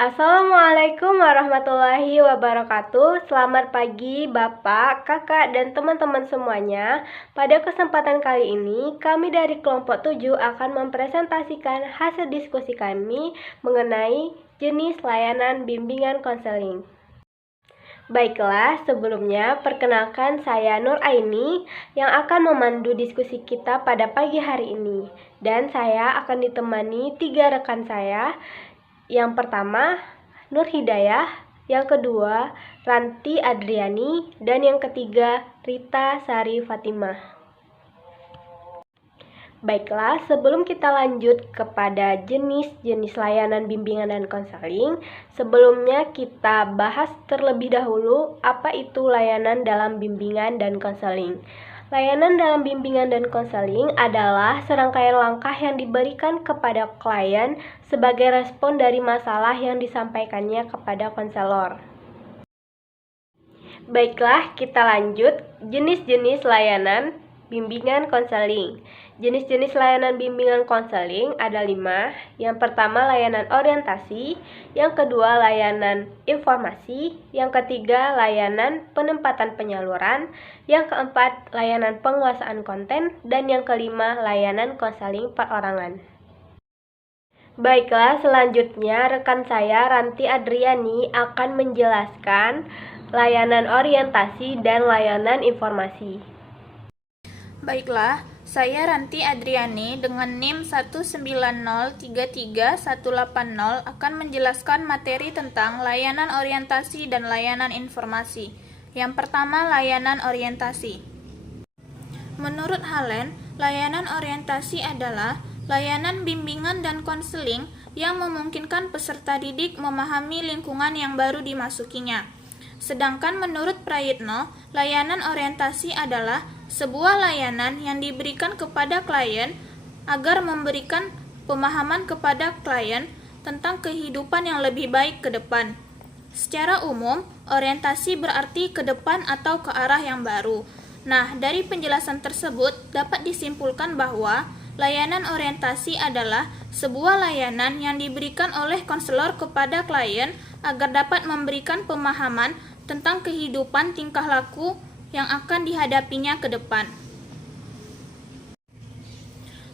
Assalamualaikum warahmatullahi wabarakatuh. Selamat pagi Bapak, Kakak, dan teman-teman semuanya. Pada kesempatan kali ini, kami dari kelompok 7 akan mempresentasikan hasil diskusi kami mengenai jenis layanan bimbingan konseling. Baiklah, sebelumnya perkenalkan saya Nur Aini yang akan memandu diskusi kita pada pagi hari ini. Dan saya akan ditemani 3 rekan saya. Yang pertama, Nur Hidayah, yang kedua, Ranti Adriani, dan yang ketiga, Rita Sari Fatimah. Baiklah, sebelum kita lanjut kepada jenis-jenis layanan bimbingan dan konseling, sebelumnya kita bahas terlebih dahulu apa itu layanan dalam bimbingan dan konseling. Layanan dalam bimbingan dan konseling adalah serangkaian langkah yang diberikan kepada klien sebagai respon dari masalah yang disampaikannya kepada konselor. Baiklah, kita lanjut jenis-jenis layanan bimbingan konseling. Jenis-jenis layanan bimbingan konseling ada 5. Yang pertama layanan orientasi, yang kedua layanan informasi, yang ketiga layanan penempatan penyaluran, yang keempat layanan penguasaan konten, dan yang kelima layanan konseling perorangan. Baiklah, selanjutnya rekan saya Ranti Adriani akan menjelaskan layanan orientasi dan layanan informasi. Baiklah, saya Ranti Adriani dengan NIM 190333180 akan menjelaskan materi tentang layanan orientasi dan layanan informasi. Yang pertama, layanan orientasi. Menurut Halen, layanan orientasi adalah layanan bimbingan dan konseling yang memungkinkan peserta didik memahami lingkungan yang baru dimasukinya. Sedangkan menurut Prayitno, layanan orientasi adalah sebuah layanan yang diberikan kepada klien agar memberikan pemahaman kepada klien tentang kehidupan yang lebih baik ke depan. Secara umum, orientasi berarti ke depan atau ke arah yang baru. Nah, dari penjelasan tersebut dapat disimpulkan bahwa layanan orientasi adalah sebuah layanan yang diberikan oleh konselor kepada klien agar dapat memberikan pemahaman tentang kehidupan tingkah laku yang akan dihadapinya ke depan.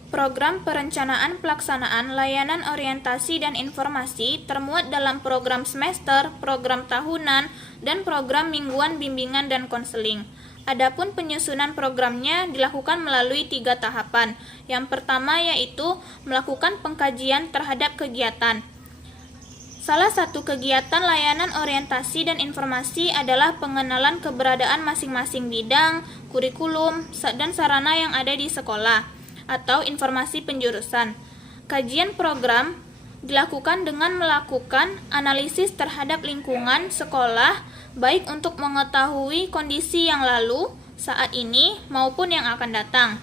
Program perencanaan pelaksanaan layanan orientasi dan informasi termuat dalam program semester, program tahunan, dan program mingguan bimbingan dan konseling. Adapun penyusunan programnya dilakukan melalui 3 tahapan. Yang pertama yaitu melakukan pengkajian terhadap kegiatan. Salah satu kegiatan layanan orientasi dan informasi adalah pengenalan keberadaan masing-masing bidang, kurikulum, dan sarana yang ada di sekolah, atau informasi penjurusan. Kajian program dilakukan dengan melakukan analisis terhadap lingkungan sekolah, baik untuk mengetahui kondisi yang lalu, saat ini, maupun yang akan datang.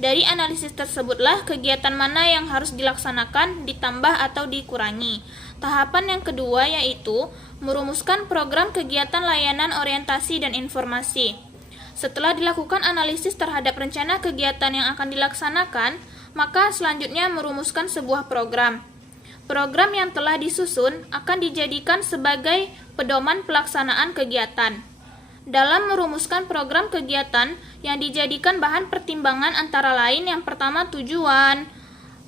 Dari analisis tersebutlah kegiatan mana yang harus dilaksanakan, ditambah atau dikurangi. Tahapan yang kedua yaitu merumuskan program kegiatan layanan orientasi dan informasi. Setelah dilakukan analisis terhadap rencana kegiatan yang akan dilaksanakan, maka selanjutnya merumuskan sebuah program. Program yang telah disusun akan dijadikan sebagai pedoman pelaksanaan kegiatan. Dalam merumuskan program kegiatan yang dijadikan bahan pertimbangan antara lain yang pertama tujuan,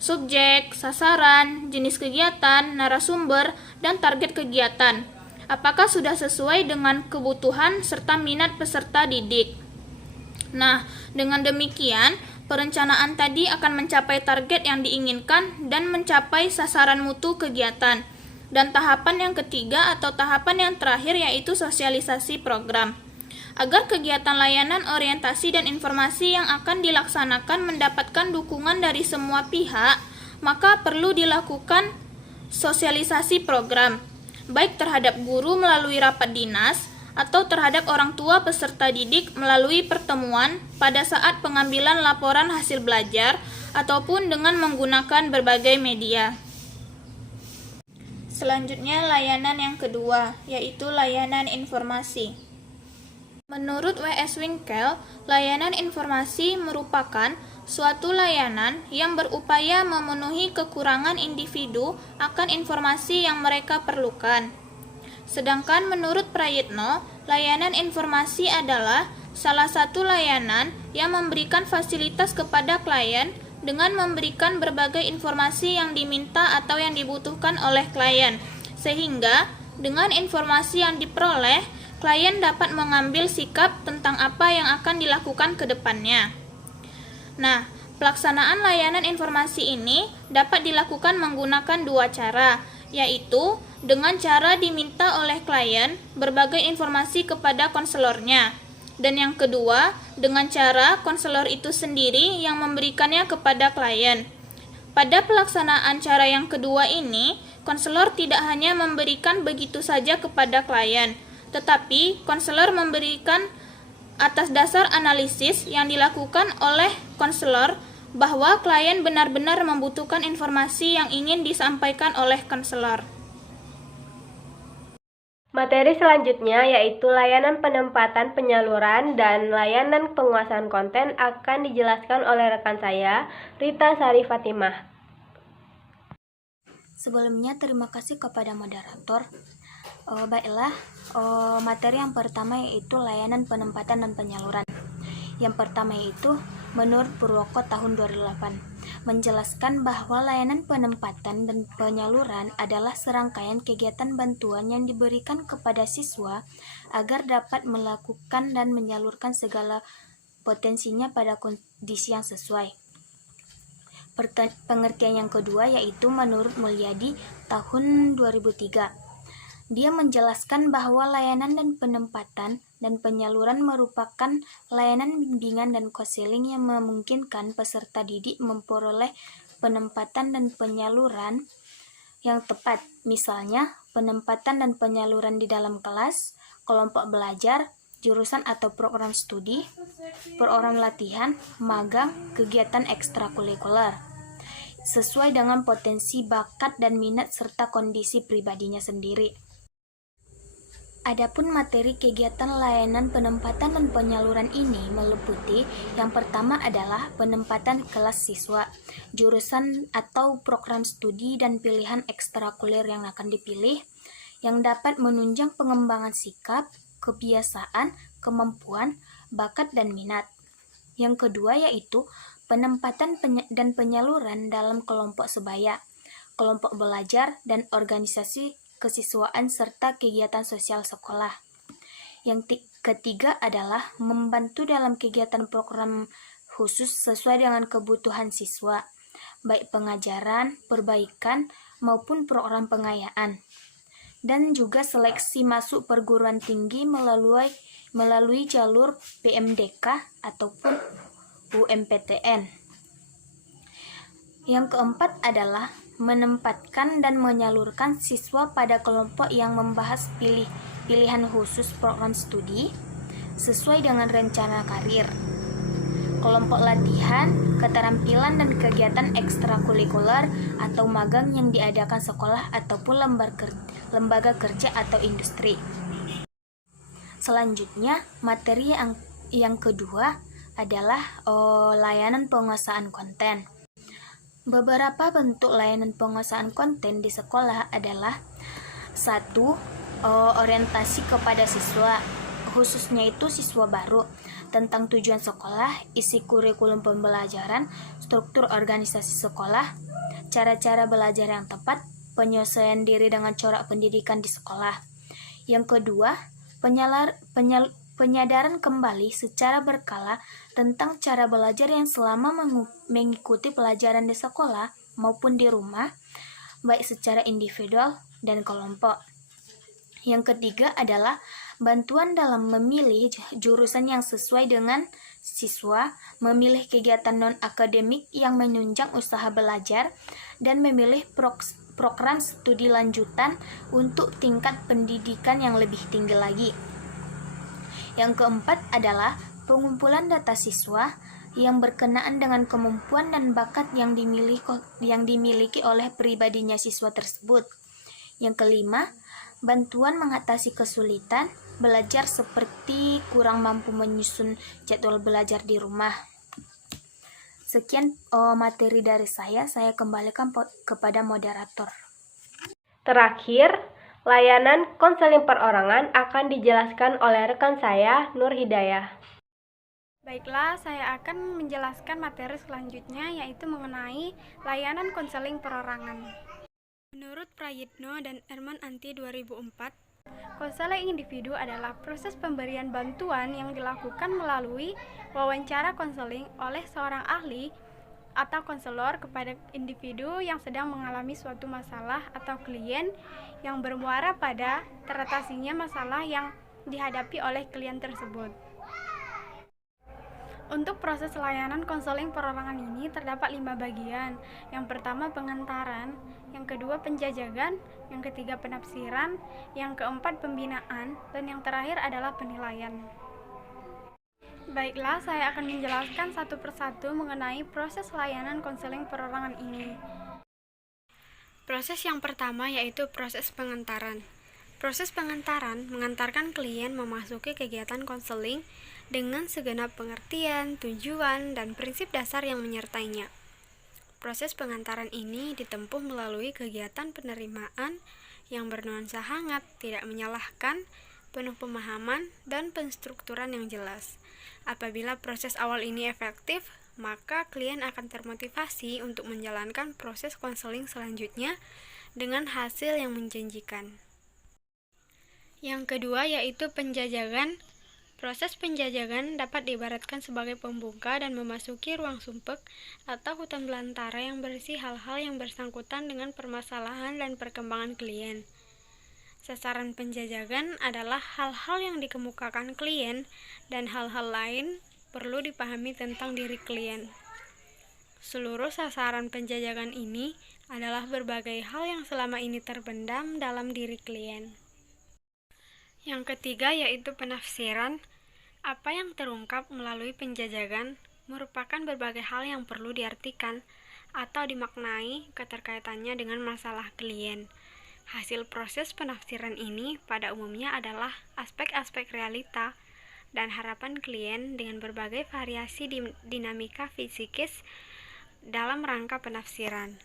subjek, sasaran, jenis kegiatan, narasumber, dan target kegiatan. Apakah sudah sesuai dengan kebutuhan serta minat peserta didik? Nah, dengan demikian, perencanaan tadi akan mencapai target yang diinginkan dan mencapai sasaran mutu kegiatan. Dan tahapan yang ketiga atau tahapan yang terakhir yaitu sosialisasi program. Agar kegiatan layanan orientasi dan informasi yang akan dilaksanakan mendapatkan dukungan dari semua pihak, maka perlu dilakukan sosialisasi program, baik terhadap guru melalui rapat dinas, atau terhadap orang tua peserta didik melalui pertemuan pada saat pengambilan laporan hasil belajar, ataupun dengan menggunakan berbagai media. Selanjutnya layanan yang kedua, yaitu layanan informasi. Menurut W.S. Winkel, layanan informasi merupakan suatu layanan yang berupaya memenuhi kekurangan individu akan informasi yang mereka perlukan. Sedangkan menurut Prayitno, layanan informasi adalah salah satu layanan yang memberikan fasilitas kepada klien dengan memberikan berbagai informasi yang diminta atau yang dibutuhkan oleh klien, sehingga dengan informasi yang diperoleh, klien dapat mengambil sikap tentang apa yang akan dilakukan ke depannya. Nah, pelaksanaan layanan informasi ini dapat dilakukan menggunakan dua cara, yaitu dengan cara diminta oleh klien berbagai informasi kepada konselornya, dan yang kedua, dengan cara konselor itu sendiri yang memberikannya kepada klien. Pada pelaksanaan cara yang kedua ini, konselor tidak hanya memberikan begitu saja kepada klien, tetapi konselor memberikan atas dasar analisis yang dilakukan oleh konselor bahwa klien benar-benar membutuhkan informasi yang ingin disampaikan oleh konselor. Materi selanjutnya yaitu layanan penempatan penyaluran dan layanan penguasaan konten akan dijelaskan oleh rekan saya, Rita Sari Fatimah. Sebelumnya terima kasih kepada moderator. Baiklah, materi yang pertama yaitu layanan penempatan dan penyaluran. Yang pertama yaitu menurut Purwoko tahun 2008 menjelaskan bahwa layanan penempatan dan penyaluran adalah serangkaian kegiatan bantuan yang diberikan kepada siswa agar dapat melakukan dan menyalurkan segala potensinya pada kondisi yang sesuai. Pengertian yang kedua yaitu menurut Mulyadi tahun 2003. Dia menjelaskan bahwa layanan dan penempatan dan penyaluran merupakan layanan bimbingan dan konseling yang memungkinkan peserta didik memperoleh penempatan dan penyaluran yang tepat. Misalnya, penempatan dan penyaluran di dalam kelas, kelompok belajar, jurusan atau program studi, program latihan, magang, kegiatan ekstrakurikuler, sesuai dengan potensi bakat dan minat serta kondisi pribadinya sendiri. Adapun materi kegiatan layanan penempatan dan penyaluran ini meliputi yang pertama adalah penempatan kelas siswa, jurusan atau program studi dan pilihan ekstrakurikuler yang akan dipilih, yang dapat menunjang pengembangan sikap, kebiasaan, kemampuan, bakat, dan minat. Yang kedua yaitu penempatan dan penyaluran dalam kelompok sebaya, kelompok belajar, dan organisasi kesiswaan serta kegiatan sosial sekolah. Yang ketiga adalah membantu dalam kegiatan program khusus sesuai dengan kebutuhan siswa, baik pengajaran, perbaikan, maupun program pengayaan. Dan juga seleksi masuk perguruan tinggi melalui jalur PMDK ataupun UMPTN. Yang keempat adalah menempatkan dan menyalurkan siswa pada kelompok yang membahas pilihan khusus program studi sesuai dengan rencana karir, kelompok latihan, keterampilan dan kegiatan ekstrakurikuler atau magang yang diadakan sekolah ataupun lembaga kerja atau industri. Selanjutnya, materi yang kedua adalah layanan penguasaan konten. Beberapa bentuk layanan penguasaan konten di sekolah adalah 1. Orientasi kepada siswa, khususnya itu siswa baru, tentang tujuan sekolah, isi kurikulum pembelajaran, struktur organisasi sekolah, cara-cara belajar yang tepat, penyesuaian diri dengan corak pendidikan di sekolah. Yang kedua, penyadaran kembali secara berkala tentang cara belajar yang selama mengikuti pelajaran di sekolah maupun di rumah, baik secara individual dan kelompok. Yang ketiga adalah bantuan dalam memilih jurusan yang sesuai dengan siswa, memilih kegiatan non-akademik yang menunjang usaha belajar, dan memilih program studi lanjutan untuk tingkat pendidikan yang lebih tinggi lagi. Yang keempat adalah pengumpulan data siswa yang berkenaan dengan kemampuan dan bakat yang dimiliki oleh pribadinya siswa tersebut. Yang kelima, bantuan mengatasi kesulitan belajar seperti kurang mampu menyusun jadwal belajar di rumah. Sekian materi dari saya kembalikan kepada moderator. Terakhir, layanan konseling perorangan akan dijelaskan oleh rekan saya, Nur Hidayah. Baiklah, saya akan menjelaskan materi selanjutnya, yaitu mengenai layanan konseling perorangan. Menurut Prayitno dan Erman Anti 2004, konseling individu adalah proses pemberian bantuan yang dilakukan melalui wawancara konseling oleh seorang ahli atau konselor kepada individu yang sedang mengalami suatu masalah atau klien yang bermuara pada teratasinya masalah yang dihadapi oleh klien tersebut. Untuk proses layanan konseling perorangan ini terdapat 5 bagian. Yang pertama pengantaran, yang kedua penjajakan, yang ketiga penafsiran, yang keempat pembinaan, dan yang terakhir adalah penilaian. Baiklah, saya akan menjelaskan satu persatu mengenai proses layanan konseling perorangan ini. Proses yang pertama yaitu proses pengantaran. Proses pengantaran mengantarkan klien memasuki kegiatan konseling dengan segenap pengertian, tujuan, dan prinsip dasar yang menyertainya. Proses pengantaran ini ditempuh melalui kegiatan penerimaan yang bernuansa hangat, tidak menyalahkan, penuh pemahaman, dan penstrukturan yang jelas. Apabila proses awal ini efektif, maka klien akan termotivasi untuk menjalankan proses konseling selanjutnya dengan hasil yang menjanjikan. Yang kedua yaitu penjajakan. Proses penjajakan dapat diibaratkan sebagai pembuka dan memasuki ruang sumpek atau hutan belantara yang berisi hal-hal yang bersangkutan dengan permasalahan dan perkembangan klien. Sasaran penjajakan adalah hal-hal yang dikemukakan klien dan hal-hal lain perlu dipahami tentang diri klien. Seluruh sasaran penjajakan ini adalah berbagai hal yang selama ini terpendam dalam diri klien. Yang ketiga yaitu penafsiran. Apa yang terungkap melalui penjajakan merupakan berbagai hal yang perlu diartikan atau dimaknai keterkaitannya dengan masalah klien. Hasil proses penafsiran ini pada umumnya adalah aspek-aspek realita dan harapan klien dengan berbagai variasi dinamika fisikis dalam rangka penafsiran.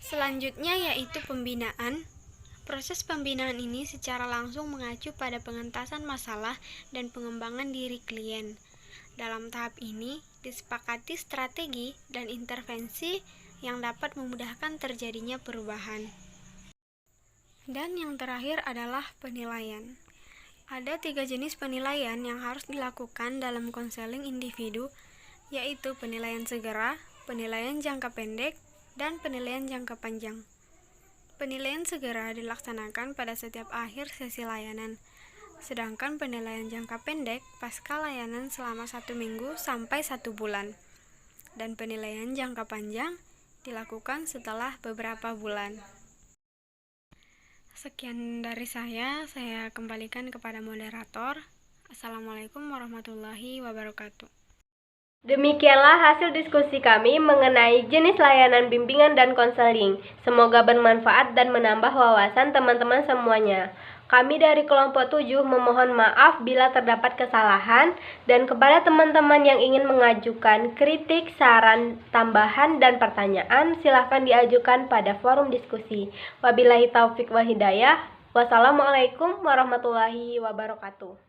Selanjutnya yaitu pembinaan. Proses pembinaan ini secara langsung mengacu pada pengentasan masalah dan pengembangan diri klien. Dalam tahap ini, disepakati strategi dan intervensi yang dapat memudahkan terjadinya perubahan. Dan yang terakhir adalah penilaian. Ada 3 jenis penilaian yang harus dilakukan dalam konseling individu, yaitu penilaian segera, penilaian jangka pendek, dan penilaian jangka panjang. Penilaian segera dilaksanakan pada setiap akhir sesi layanan, sedangkan penilaian jangka pendek pasca layanan selama 1 minggu sampai 1 bulan, dan penilaian jangka panjang dilakukan setelah beberapa bulan. Sekian dari saya kembalikan kepada moderator. Assalamualaikum warahmatullahi wabarakatuh. Demikianlah hasil diskusi kami mengenai jenis layanan bimbingan dan konseling. Semoga bermanfaat dan menambah wawasan teman-teman semuanya. Kami dari kelompok 7 memohon maaf bila terdapat kesalahan, dan kepada teman-teman yang ingin mengajukan kritik, saran, tambahan, dan pertanyaan, silahkan diajukan pada forum diskusi. Wabillahi taufik wal hidayah. Wassalamualaikum warahmatullahi wabarakatuh.